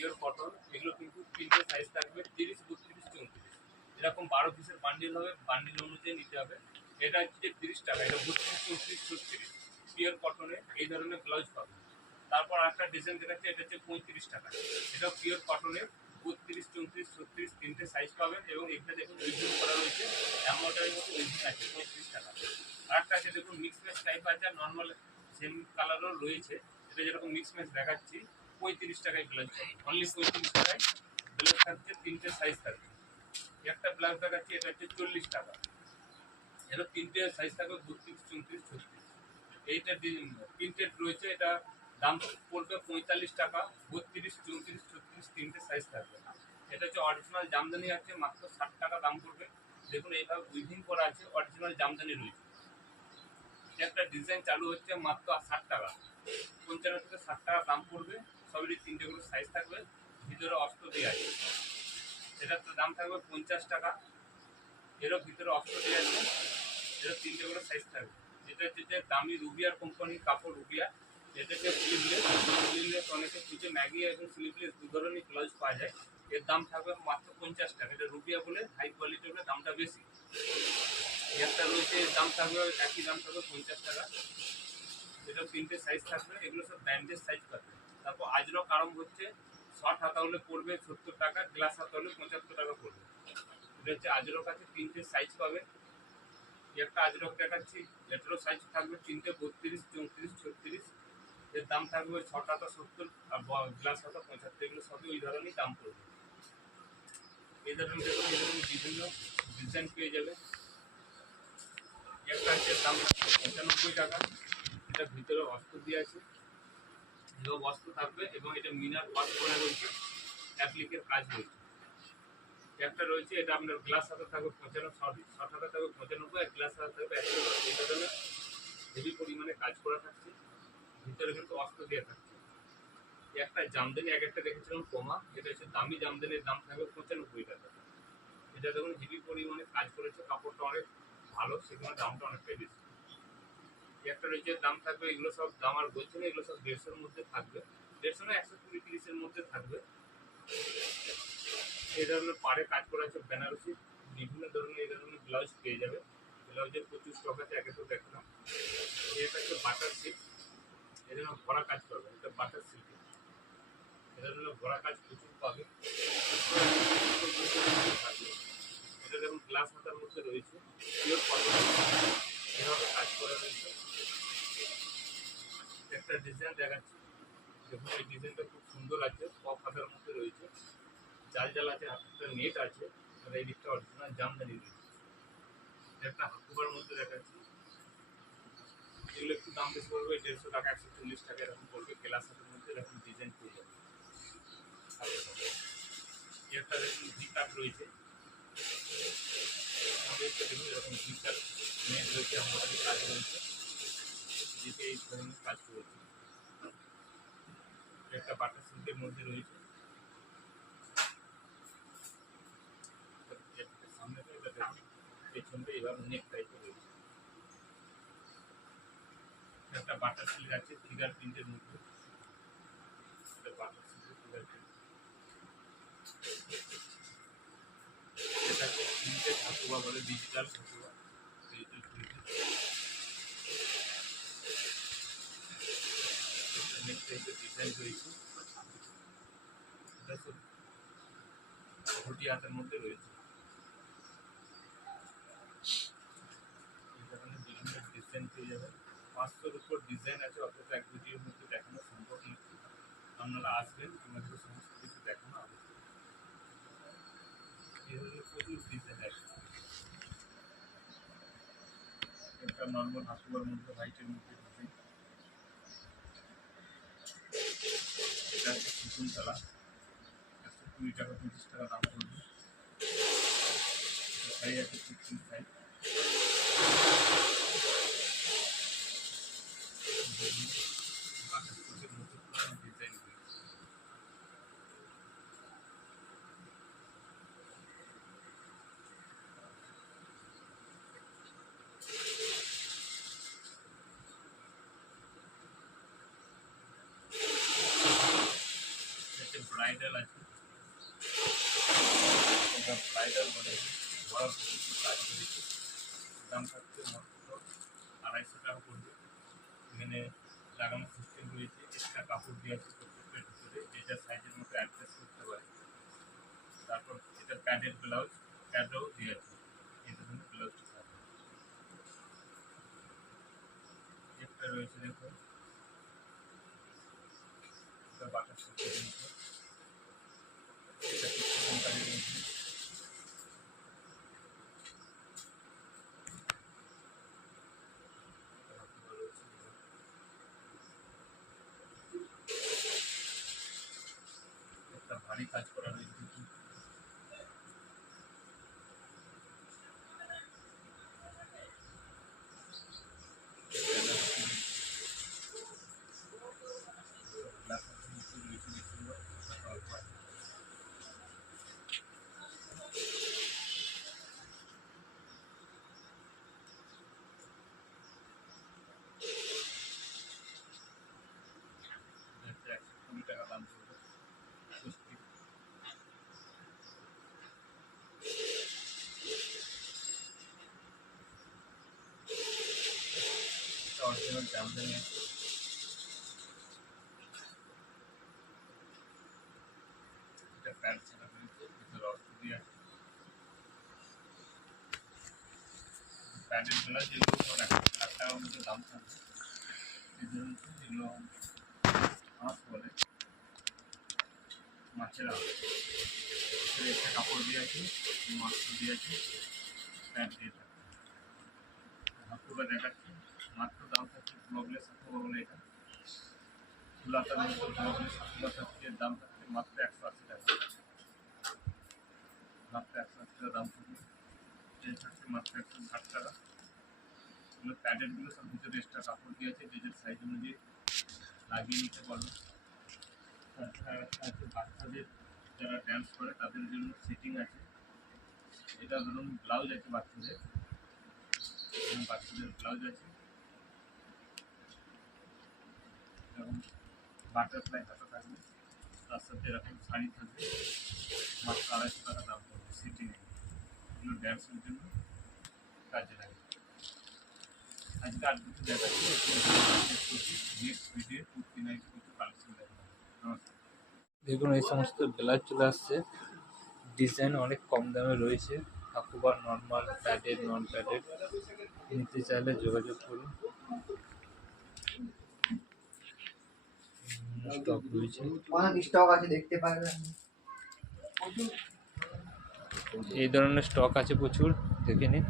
Pure cotton, এগুলো কিন্তু তিনটে সাইজ থাকবে, তিরিশ, বত্রিশ, চৌত্রিশ। এরকম বারো পিসের বান্ডিল হবে বান্ডিল অনুযায়ী নিতে হবে। এটা হচ্ছে তিরিশ টাকা, এটা বত্রিশ, চৌত্রিশ, ছত্রিশ। পিওর কটনে এই ধরনের ব্লাউজ পাবে তারপর একটা ডিজাইন দেখাচ্ছে, এটা হচ্ছে পঁয়ত্রিশ টাকা। এটা পিওর কটনের বত্রিশ, চৌত্রিশ, ছত্রিশ তিনটে সাইজ পাবেন এবং এখানে দেখুন রিভিউ করা রয়েছে অ্যামোটারের মতো রিভিউ আছে পঁয়ত্রিশ টাকা। আর একটা আছে দেখুন মিক্স ম্যাচ টাইপ আছে, আর নর্মাল সেম কালারও রয়েছে। এটা যেরকম মিক্স ম্যাচ দেখাচ্ছি পঁয়ত্রিশ টাকায় ব্লাউজ অনলি পঁয়ত্রিশ টাকায় ব্লাউজ থাকছে, তিনটে সাইজ থাকবে। একটা ব্লাউজ দেখাচ্ছি এটা হচ্ছে চল্লিশ টাকা। এটা তিনটে সাইজ থাকবে, বত্রিশ, চৌত্রিশ, ছত্রিশ। এইটা প্রিন্টেড রয়েছে, এটা দাম পড়বে পঁয়তাল্লিশ টাকা, বত্রিশ, চৌত্রিশ, ছত্রিশ, তিনটে সাইজ থাকবে। এটা হচ্ছে অরিজিনাল জামদানি আছে, মাত্র ষাট টাকা দাম পড়বে। দেখুন, এইভাবে উইভিং করা আছে অরিজিনাল জামদানি রয়েছে। একটা ডিজাইন চালু হচ্ছে, মাত্র ষাট টাকা। পঞ্চান্ন থেকে ষাট টাকা দাম পড়বে। সবেরই তিনটে করে সাইজ থাকবে, ভিতরে অস্ত্র দেওয়া আছে। এটার তো দাম থাকবে পঞ্চাশ টাকা। এরও ভিতরে অস্ত্র দেওয়া আছে, এরও তিনটে করে সাইজ থাকবে। যেটা হচ্ছে দামি রুবিয়ার কোম্পানির কাপড় রুবিয়া এটা হচ্ছে স্লিভলেস স্লিভলেস অনেকে খুঁজে ম্যাগি এবং স্লিভলেস দু ধরনের ব্লাউজ পাওয়া যায়। এর দাম থাকবে মাত্র পঞ্চাশ টাকা। এটা রুবিয়া বলে হাই কোয়ালিটি বলে দামটা বেশি। একটা রয়েছে দাম থাকবে একই দাম থাকবে পঞ্চাশ টাকা। এটা তিনটে সাইজ থাকবে, এগুলো সব ব্যান্ডেজ সাইজ থাকবে তারপর আজরক আরম্ভ হচ্ছে শর্ট হাতা হলে পড়বে, সত্তর টাকা গ্লাস হাতা হলে পঁচাত্তর টাকা পড়বে। এটা হচ্ছে আজরক আছে তিনটে সাইজ পাবে। একটা আজরক দেখাচ্ছি এটারও সাইজ থাকবে তিনটে, বত্রিশ, চৌত্রিশ, ছত্রিশ। এর দাম থাকবে ছট হাতা, সত্তর আর গ্লাস হাতা, পঁচাত্তর, এগুলো সবই ওই ধরনেরই দাম পড়বে। এই ধরনের দেখুন, এই ধরনের বিভিন্ন ডিজাইন পেয়ে যাবে। একটা দাম পঁচানব্বই টাকা। এটা ভিতরে অস্ত্র দিয়ে আছে। এবং অস্ত্র থাকবে এবং এটা মিনার ওয়াশ করা রয়েছে। অ্যাপ্লিকের কাজ রয়েছে। একটা রয়েছে, এটা আপনার গ্লাস হাতে থাকবে পঁচানব্বই শর্ট হাতে থাকবে পঁচানব্বই, আর গ্লাস হাতে থাকবে একশো দশ। এই হেভি পরিমাণে কাজ করা থাকছে, ভিতরে কিন্তু অস্ত্র দেওয়া থাকছে। একটা জামদানি, এক একটা দেখেছিলাম কমা এটা হচ্ছে দামি জামদানির দাম থাকবে পঁচানব্বই টাকা। এটা দেখুন হেভি পরিমাণে কাজ করেছে, কাপড়টা অনেক ভালো, সেখানে দামটা অনেকটাই বেশি। রয়েছে দাম থাকবে, এগুলো সব দাম আর বলছে না, এগুলো সব দেড়শোর মধ্যে থাকবে। দেড়শো না, একশো কুড়ি, তিরিশের মধ্যে থাকবে। এই ধরনের পাড়ে কাজ করা আছে বেনারসি। বিভিন্ন ধরনের, এই ধরনের ব্লাউজ পেয়ে যাবে। ব্লাউজের প্রচুর স্টক আছে, একে তো দেখলাম। এটা হচ্ছে বাটার সিল্ক এই জন্য ভরা কাজ করবে, এটা বাটার সিল্ক এটা জন্য ভরা কাজ প্রচুর পাবে। এটা যেমন গ্লাস হাতার মধ্যে রয়েছে। একটা ডিজাইন দেখাচ্ছি। দেখুন, এই ডিজাইনটা খুব সুন্দর আছে পপ হাতার মধ্যে রয়েছে। জাল জাল আছে একটা নেট আছে, আর এই দিকটা অরিজিনাল জামদানি রয়েছে। একটা হাকুবার মধ্যে দেখাচ্ছি। এগুলো একটু দাম বেশি পড়বে, দেড়শো টাকা, একশো চল্লিশ টাকা, এরকম পড়বে। ক্লাস হাতের মধ্যে এরকম ডিজাইন পেয়ে যাবে একটা দেখুন ভি রয়েছে। আমাদের দেখুন, এরকম ভি নেট রয়েছে, আমাদের কাজ রয়েছে। মধ্যে রয়েছে। পেছনটা এভাবে নেক টাইপের রয়েছে। একটা বাটার সিল্ক আছে ফিগার প্রিন্টের মধ্যে। বাটার সিল্কের ফিগার প্রিন্ট বলে ডিজিটাল ঠাকুয়া ডিজিটাল প্রিন্টেড নেক্সট টাইপের সব ঘটি হাতের মধ্যে রয়েছে ডিজাইন আছে অথচ এক ভিডিওর মধ্যে দেখানো সম্ভব নয়। আপনারা আসবেন আমাদের সমস্ত কিছু দেখানো হবে। প্রচুর নর্মাল হাসুয়ার মধ্যে হোয়াইটের মধ্যে এটা হচ্ছে কুসুম চালা একশো কুড়ি টাকা পঁচিশ টাকা দাম পড়বে সাইজ আছে বাটারস্কচের মতো ডিজাইন রয়েছে এটা ব্রাইডাল বড় কিছু কাজ আড়াইশো টাকা পড়বে। এখানে লাগানো সিস্টেম রয়েছে এক্সট্রা কাপড় দিয়ে আছে ভিতরে, যেটা সাইজের মতো অ্যাডজাস্ট করতে পারে। তারপর এটা প্যাডের ব্লাউজ প্যাডও দিয়ে আছে এটা কিন্তু ব্লাউজটা থাকে একটা রয়েছে দেখো এটা বাটার সাথে রয়েছে এটা কিছু কোম্পানি রয়েছে একটা ভারী কাজ করা রয়েছে দেখি। এটা একশো কুড়ি টাকা দাম পড়বে কুস্তি এটা অরিজিনাল জামদানি আছে এটা প্যান্ট ছাড়া ভিতরে অর্থ দিয়ে প্যান্টের বেলা যেগুলো পরে আট টাকার মধ্যে দাম থাকবে যেগুলো মাছ বলে মাছের একটা কাপড় দিয়ে আছে মাছ দিয়ে আছে প্যান্ট দিয়ে থাকে হাতুটা দেখাচ্ছে মাত্র দাম থাকছে অথবা বলে এটা। প্রবলেস অথবা থাকছে দাম থাকছে মাত্র একশো আশি টাকা। মাত্র একশো আশি টাকা দাম থাকবে এই থাকছে মাত্র একশো ষাট টাকা। এগুলো প্যাডেরগুলো সব ভিতরে এক্সট্রা কাপড় দিয়ে আছে যে যে সাইজ অনুযায়ী লাগিয়ে নিতে পারবে। তাছাড়া বাচ্চাদের যারা ড্যান্স করে, তাদের জন্য সিটিং আছে। এটা ধরুন ব্লাউজ আছে বাচ্চাদের। বাচ্চাদের ব্লাউজ আছে এরকম বাটারফ্লাই থাকবে তার সাথে এরকম শাড়ি থাকবে। মাত্র আড়াইশো টাকা দাম পড়বে সিটিং এগুলো ড্যান্সের জন্য কাজে লাগে। আজকে আর দুটো দেখাচ্ছি নেক্সট ভিডিও কুর্তি কিছু কালেকশন দেখাবো। নমস্কার। দেখুন, এই সমস্ত ব্লাউজ চলে আসছে। ডিজাইন অনেক কম দামে রয়েছে। আকুবার নর্মাল প্যাডেড নন প্যাডেড নিতে চাইলে যোগাযোগ করুন। স্টক রয়েছে। অনেক স্টক আছে দেখতে পারবেন এই ধরনের স্টক আছে প্রচুর দেখে নিন।